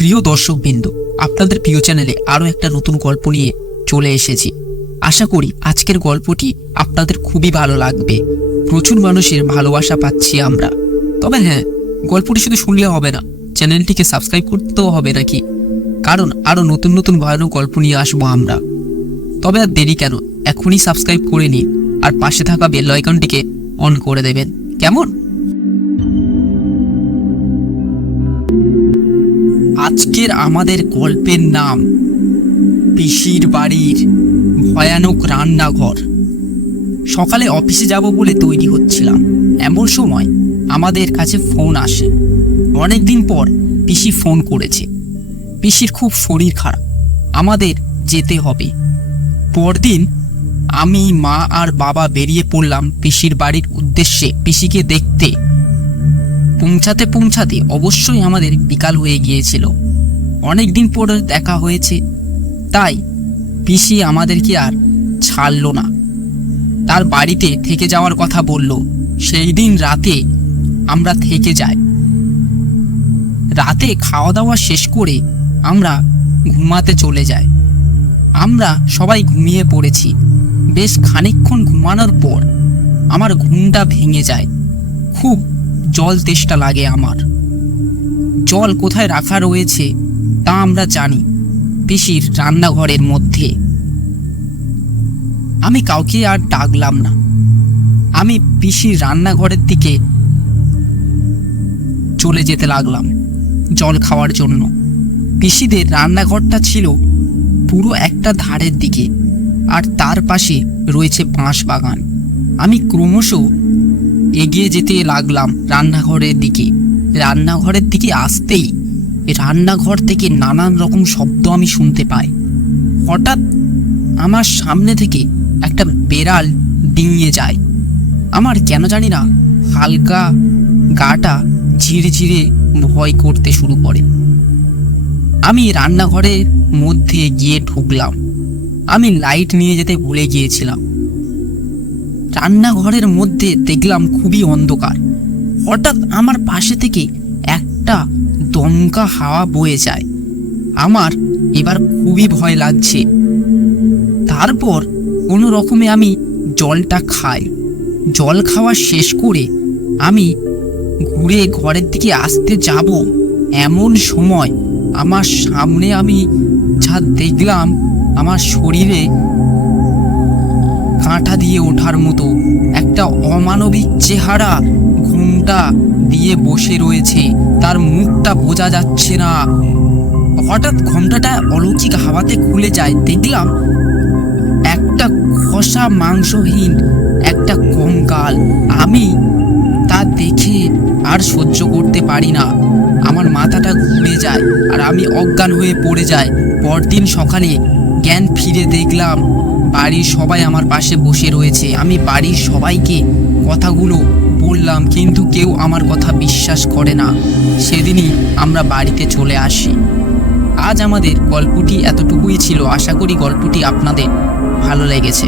প্রিয় দর্শকবৃন্দ, আপনাদের প্রিয় চ্যানেলে আরও একটা নতুন গল্প নিয়ে চলে এসেছি। আশা করি আজকের গল্পটি আপনাদের খুবই ভালো লাগবে। প্রচুর মানুষের ভালোবাসা পাচ্ছি আমরা। তবে হ্যাঁ, গল্পটি শুধু শুনলে হবে না, চ্যানেলটিকে সাবস্ক্রাইব করতেও হবে নাকি, কারণ আরও নতুন নতুন ভয়ানক গল্প নিয়ে আসবো আমরা। তবে আর দেরি কেন, এখনই সাবস্ক্রাইব করে নিন আর পাশে থাকা বেল আইকনটিকে অন করে দেবেন, কেমন? আজকের আমাদের গল্পের নাম পিসির বাড়ির ভয়ানক রান্নাঘর। সকালে অফিসে যাব বলে তৈরি হচ্ছিলাম, এমন সময় আমাদের কাছে ফোন আসে। অনেকদিন পর পিসি ফোন করেছে। পিসির খুব শরীর খারাপ, আমাদের যেতে হবে। পরদিন আমি, মা আর বাবা বেরিয়ে পড়লাম পিসির বাড়ির উদ্দেশ্যে পিসিকে দেখতে। পৌঁছাতে অবশ্যই আমাদের বিকাল হয়ে গিয়েছিল। অনেকদিন পর দেখা হয়েছে, তাই পিসি আমাদেরকে আর ছাড়ল না, তার বাড়িতে থেকে যাওয়ার কথা বলল। সেই দিন রাতে আমরা থেকে যাই। রাতে খাওয়া দাওয়া শেষ করে আমরা ঘুমাতে চলে যাই। আমরা সবাই ঘুমিয়ে পড়েছি। বেশ খানিকক্ষণ ঘুমানোর পর আমার ঘুমটা ভেঙে যায়। খুব জল তেষ্টা লাগে আমার। জল কোথায় রাখা রয়েছে তা আমরা জানি, পিসির রান্নাঘরের মধ্যে। আমি কাউকে আর ডাকলাম না। আমি পিসির রান্নাঘরের দিকে চলে যেতে লাগলাম জল খাওয়ার জন্য। পিসিদের রান্নাঘরটা ছিল পুরো একটা ধারের দিকে, আর তার পাশে রয়েছে বাঁশ বাগান। আমি ক্রমশ এগিয়ে যেতে লাগলাম রান্নাঘরের দিকে। রান্নাঘরের দিকে আসতেই রান্নাঘর থেকে নানান রকম শব্দ আমি শুনতে পাই। হঠাৎ আমার সামনে থেকে একটা বেড়াল ডিঙিয়ে যায়। আমার কেন জানি না হালকা গাটা ঝিরঝিরে ভয় করতে শুরু করে। আমি রান্নাঘরের মধ্যে গিয়ে ঢুকলাম। আমি লাইট নিয়ে যেতে ভুলে গিয়েছিলাম। রান্নাঘরের মধ্যে দেখলাম খুবই অন্ধকার। হঠাৎ আমার পাশে থেকে একটা দমকা হাওয়া বয়ে যায়। আমার এবার খুবই ভয় লাগছে। তারপর কোনো রকমে আমি জলটা খাই। জল খাওয়া শেষ করে আমি ঘুরে ঘরের দিকে আসতে যাব, এমন সময় আমার সামনে আমি যা দেখলাম, আমার শরীরে কাঁটা দিয়ে ওঠার মতো একটা অমানবিক চেহারা ঘুমটা দিয়ে বসে রয়েছে। তার মুখটা বোঝা যাচ্ছে না। হঠাৎ ঘোমটাটা অলৌকিক হাওয়াতে খুলে যায়। দেখলাম একটা খসা মাংসহীন একটা কঙ্কাল। আমি তা দেখে আর সহ্য করতে পারি না। আমার মাথাটা ঘুরে যায় আর আমি অজ্ঞান হয়ে পড়ে যাই। পরদিন সকালে জ্ঞান ফিরে দেখলাম বাড়ির সবাই আমার পাশে বসে রয়েছে। আমি বাড়ির সবাইকে কথাগুলো বললাম, কিন্তু কেউ আমার কথা বিশ্বাস করে না। সেদিনই আমরা বাড়িতে চলে আসি। আজ আমাদের গল্পটি এতটুকুই ছিল। আশা করি গল্পটি আপনাদের ভালো লেগেছে।